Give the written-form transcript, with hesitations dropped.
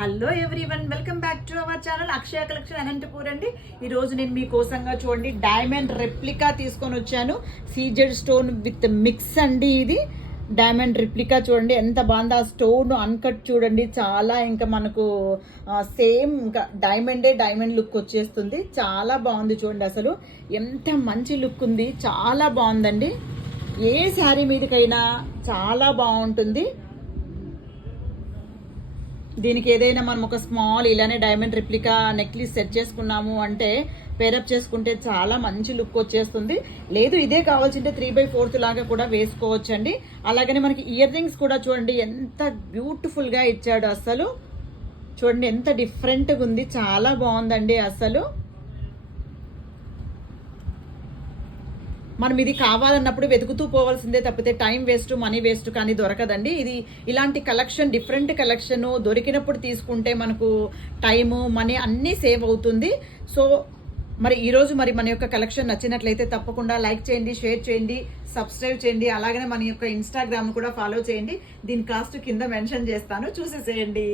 Hello everyone, welcome back to our channel Akshaya collection Anantapur అండి. ఈరోజు నేను మీకోసంగా చూడండి డైమండ్ రెప్లికా తీసుకొని వచ్చాను. సీజెడ్ స్టోన్ విత్ మిక్స్ అండి. ఇది డైమండ్ రెప్లికా చూడండి ఎంత బాగుంది. ఆ స్టోన్ అన్కట్ చూడండి, చాలా ఇంకా మనకు సేమ్ ఇంకా డైమండ్ లుక్ వచ్చేస్తుంది. చాలా బాగుంది చూడండి, అసలు ఎంత మంచి లుక్ ఉంది, చాలా బాగుందండి. ఏ శారీ మీదకైనా చాలా బాగుంటుంది. దీనికి ఏదైనా మనం ఒక స్మాల్ ఇలానే డైమండ్ రెప్లికా నెక్లెస్ సెట్ చేసుకున్నాము అంటే పేరప్ చేసుకుంటే చాలా మంచి లుక్ వచ్చేస్తుంది. లేదు ఇదే కావాల్సింటే 3/4 లాగా కూడా వేసుకోవచ్చండి. అలాగనే మనకి ఇయర్ రింగ్స్ కూడా చూడండి ఎంత బ్యూటిఫుల్గా ఇచ్చాడు. అసలు చూడండి ఎంత డిఫరెంట్గా ఉంది, చాలా బాగుందండి. అసలు మనం ఇది కావాలన్నప్పుడు వెతుకుతూ పోవాల్సిందే తప్పితే టైం వేస్ట్ మనీ వేస్ట్ కానీ దొరకదండి. ఇది ఇలాంటి కలెక్షన్ డిఫరెంట్ కలెక్షన్ దొరికినప్పుడు తీసుకుంటే మనకు టైము మనీ అన్నీ సేవ్ అవుతుంది. సో మరి ఈరోజు మన యొక్క కలెక్షన్ నచ్చినట్లయితే తప్పకుండా లైక్ చేయండి, షేర్ చేయండి, సబ్స్క్రైబ్ చేయండి. అలాగనే మన యొక్క ఇన్స్టాగ్రామ్ కూడా ఫాలో చేయండి. దీని కాస్ట్ కింద మెన్షన్ చేస్తాను, చూసేసేయండి.